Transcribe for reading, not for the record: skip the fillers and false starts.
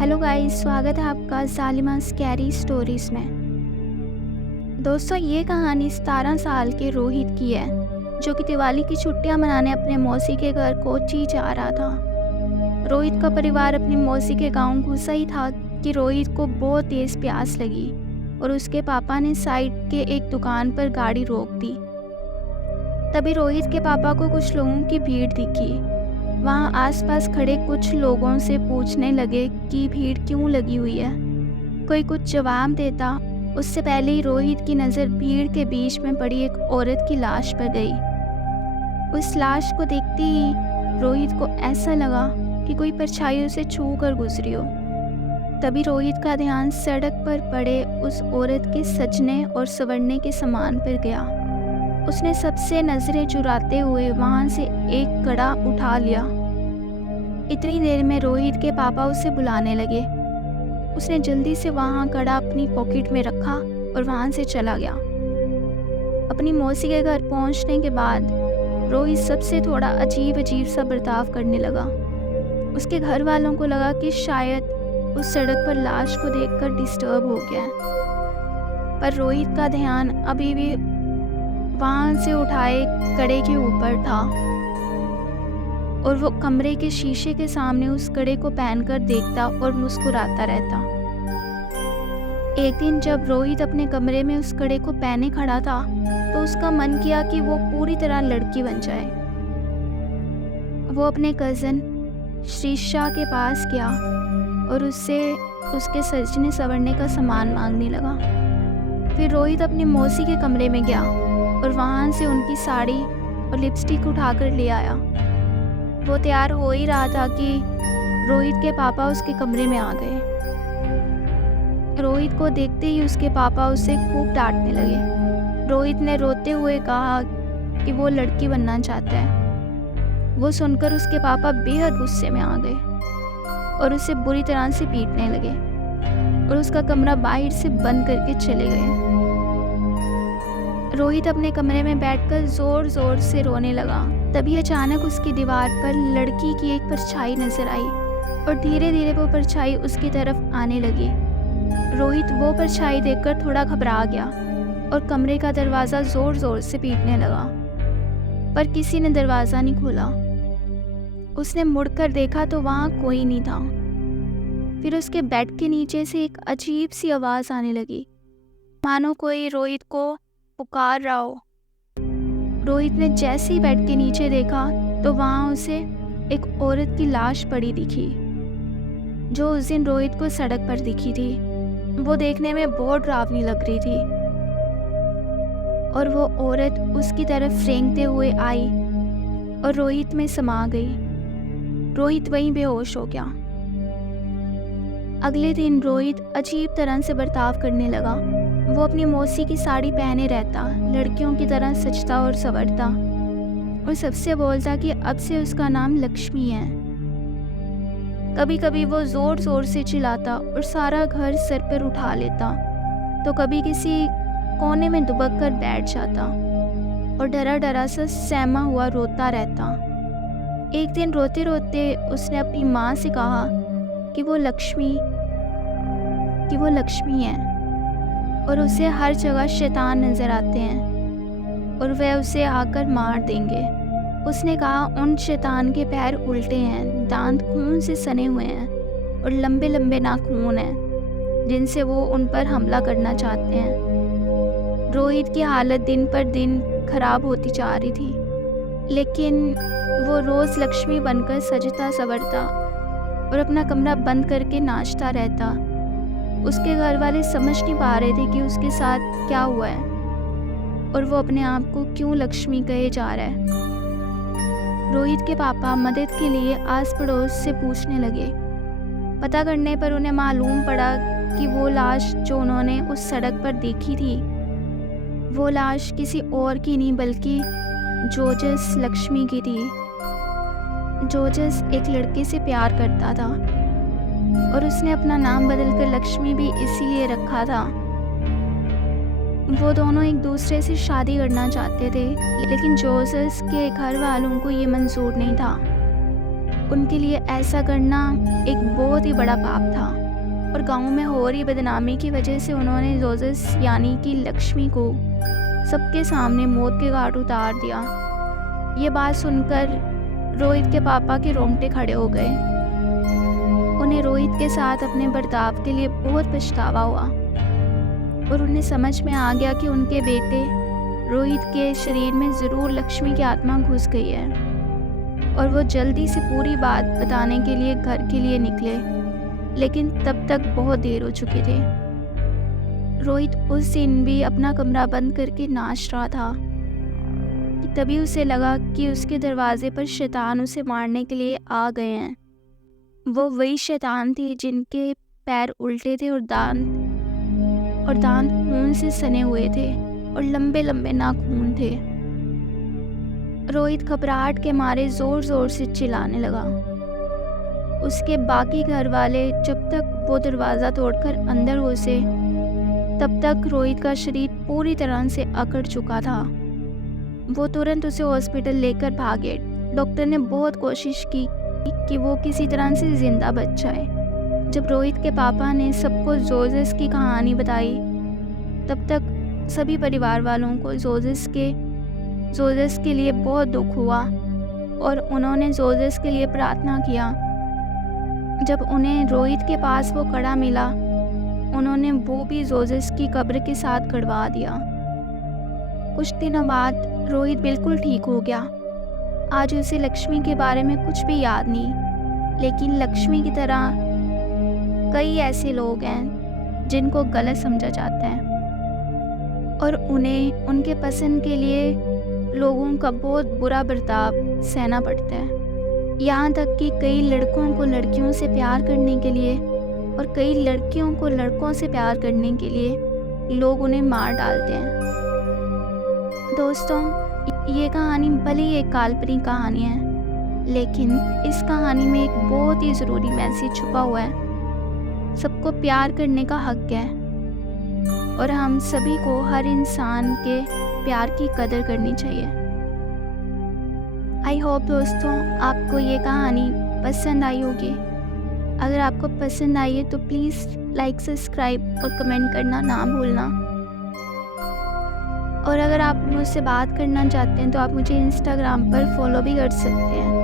Hello guys, स्वागत है आपका जालिमा स्कैरी स्टोरीज़ में। दोस्तों, ये कहानी 17 साल के रोहित की है, जो कि दिवाली की छुट्टियां मनाने अपने मौसी के घर कोच्चि जा रहा था। रोहित का परिवार अपनी मौसी के गांव घुसा ही था कि रोहित को बहुत तेज़ प्यास लगी और उसके पापा ने साइड के एक दुकान पर गाड़ी रोक दी। तभी रोहित के पापा को कुछ लोगों की भीड़ दिखी। वहाँ आसपास खड़े कुछ लोगों से पूछने लगे कि भीड़ क्यों लगी हुई है। कोई कुछ जवाब देता, उससे पहले ही रोहित की नज़र भीड़ के बीच में पड़ी एक औरत की लाश पर गई। उस लाश को देखते ही रोहित को ऐसा लगा कि कोई परछाई उसे छू कर गुजरी हो। तभी रोहित का ध्यान सड़क पर पड़े उस औरत के सजने और संवरने के सामान पर गया। उसने सबसे नज़रें चुराते हुए वहाँ से एक कड़ा उठा लिया। इतनी देर में रोहित के पापा उसे बुलाने लगे। उसने जल्दी से वहाँ कड़ा अपनी पॉकेट में रखा और वहाँ से चला गया। अपनी मौसी के घर पहुँचने के बाद रोहित सबसे थोड़ा अजीब सा बर्ताव करने लगा। उसके घर वालों को लगा कि शायद उस सड़क पर लाश को देखकर डिस्टर्ब हो गया है, पर रोहित का ध्यान अभी भी वहाँ से उठाए कड़े के ऊपर था और वो कमरे के शीशे के सामने उस कड़े को पहनकर देखता और मुस्कुराता रहता। एक दिन जब रोहित अपने कमरे में उस कड़े को पहने खड़ा था, तो उसका मन किया कि वो पूरी तरह लड़की बन जाए। वो अपने कज़न श्रीशा के पास गया और उससे उसके सजने संवरने का सामान मांगने लगा। फिर रोहित अपनी मौसी के कमरे में गया और वहाँ से उनकी साड़ी और लिपस्टिक उठाकर ले आया। वो तैयार हो ही रहा था कि रोहित के पापा उसके कमरे में आ गए। रोहित को देखते ही उसके पापा उसे खूब डांटने लगे। रोहित ने रोते हुए कहा कि वो लड़की बनना चाहता है। वो सुनकर उसके पापा बेहद गुस्से में आ गए और उसे बुरी तरह से पीटने लगे और उसका कमरा बाहर से बंद करके चले गए। रोहित अपने कमरे में बैठकर जोर जोर से रोने लगा। तभी अचानक उसकी दीवार पर लड़की की एक परछाई नजर आई और धीरे धीरे वो परछाई उसकी तरफ आने लगी। रोहित वो परछाई देखकर थोड़ा घबरा गया और कमरे का दरवाज़ा जोर जोर से पीटने लगा, पर किसी ने दरवाज़ा नहीं खोला। उसने मुड़कर देखा तो वहाँ कोई नहीं था। फिर उसके बेड के नीचे से एक अजीब सी आवाज़ आने लगी, मानो कोई रोहित को पुकार रहा हो। रोहित ने जैसे ही बेड के नीचे देखा तो वहाँ उसे एक औरत की लाश पड़ी दिखी, जो उस दिन रोहित को सड़क पर दिखी थी। वो देखने में बहुत डरावनी लग रही थी और वो औरत उसकी तरफ रेंगते हुए आई और रोहित में समा गई। रोहित वहीं बेहोश हो गया। अगले दिन रोहित अजीब तरह से बर्ताव करने लगा। वो अपनी मौसी की साड़ी पहने रहता, लड़कियों की तरह सजता और संवरता और सबसे बोलता कि अब से उसका नाम लक्ष्मी है। कभी कभी वो ज़ोर ज़ोर से चिल्लाता और सारा घर सर पर उठा लेता, तो कभी किसी कोने में दुबक कर बैठ जाता और डरा डरा सा सहमा हुआ रोता रहता। एक दिन रोते रोते उसने अपनी माँ से कहा कि वो लक्ष्मी है और उसे हर जगह शैतान नज़र आते हैं और वह उसे आकर मार देंगे। उसने कहा उन शैतान के पैर उल्टे हैं, दांत खून से सने हुए हैं और लंबे लंबे नाखून हैं जिनसे वो उन पर हमला करना चाहते हैं। रोहित की हालत दिन पर दिन खराब होती जा रही थी, लेकिन वो रोज़ लक्ष्मी बनकर सजता संवरता और अपना कमरा बंद करके नाचता रहता। उसके घर वाले समझ नहीं पा रहे थे कि उसके साथ क्या हुआ है और वो अपने आप को क्यों लक्ष्मी कहे जा रहा है। रोहित के पापा मदद के लिए आस पड़ोस से पूछने लगे। पता करने पर उन्हें मालूम पड़ा कि वो लाश जो उन्होंने उस सड़क पर देखी थी, वो लाश किसी और की नहीं बल्कि जोजस लक्ष्मी की थी। जोजस एक लड़के से प्यार करता था और उसने अपना नाम बदलकर लक्ष्मी भी इसीलिए रखा था। वो दोनों एक दूसरे से शादी करना चाहते थे, लेकिन जोसेफ के घर वालों को ये मंजूर नहीं था। उनके लिए ऐसा करना एक बहुत ही बड़ा पाप था और गांव में हो रही बदनामी की वजह से उन्होंने जोसेस यानी कि लक्ष्मी को सबके सामने मौत के घाट उतार दिया। ये बात सुनकर रोहित के पापा के रोंगटे खड़े हो गए। उन्हें रोहित के साथ अपने बर्ताव के लिए बहुत पछतावा हुआ और उन्हें समझ में आ गया कि उनके बेटे रोहित के शरीर में ज़रूर लक्ष्मी की आत्मा घुस गई है और वो जल्दी से पूरी बात बताने के लिए घर के लिए निकले, लेकिन तब तक बहुत देर हो चुकी थी। रोहित उस दिन भी अपना कमरा बंद करके नाच रहा था कि तभी उसे लगा कि उसके दरवाजे पर शैतान उसे मारने के लिए आ गए हैं। वो वही शैतान थी जिनके पैर उल्टे थे और दांत खून से सने हुए थे और लंबे लंबे नाखून थे। रोहित घबराहट के मारे जोर जोर से चिल्लाने लगा। उसके बाकी घर वाले जब तक वो दरवाज़ा तोड़कर अंदर घुसे तब तक रोहित का शरीर पूरी तरह से अकड़ चुका था। वो तुरंत उसे हॉस्पिटल लेकर भागे। डॉक्टर ने बहुत कोशिश की कि वो किसी तरह से ज़िंदा बच जाए। जब रोहित के पापा ने सबको जोसेस की कहानी बताई तब तक सभी परिवार वालों को जोसेस के लिए बहुत दुख हुआ और उन्होंने जोसेस के लिए प्रार्थना किया। जब उन्हें रोहित के पास वो कड़ा मिला उन्होंने वो भी जोसेस की कब्र के साथ गड़वा दिया। कुछ दिनों बाद रोहित बिल्कुल ठीक हो गया। आज उसे लक्ष्मी के बारे में कुछ भी याद नहीं, लेकिन लक्ष्मी की तरह कई ऐसे लोग हैं जिनको गलत समझा जाता है और उन्हें उनके पसंद के लिए लोगों का बहुत बुरा बर्ताव सहना पड़ता है। यहाँ तक कि कई लड़कों को लड़कियों से प्यार करने के लिए और कई लड़कियों को लड़कों से प्यार करने के लिए लोग उन्हें मार डालते हैं। दोस्तों, ये कहानी भले ही एक काल्पनिक कहानी है, लेकिन इस कहानी में एक बहुत ही ज़रूरी मैसेज छुपा हुआ है। सबको प्यार करने का हक है और हम सभी को हर इंसान के प्यार की कदर करनी चाहिए। आई होप दोस्तों आपको ये कहानी पसंद आई होगी। अगर आपको पसंद आई है तो प्लीज़ लाइक, सब्सक्राइब और कमेंट करना ना भूलना। और अगर आप मुझसे बात करना चाहते हैं तो आप मुझे इंस्टाग्राम पर फॉलो भी कर सकते हैं।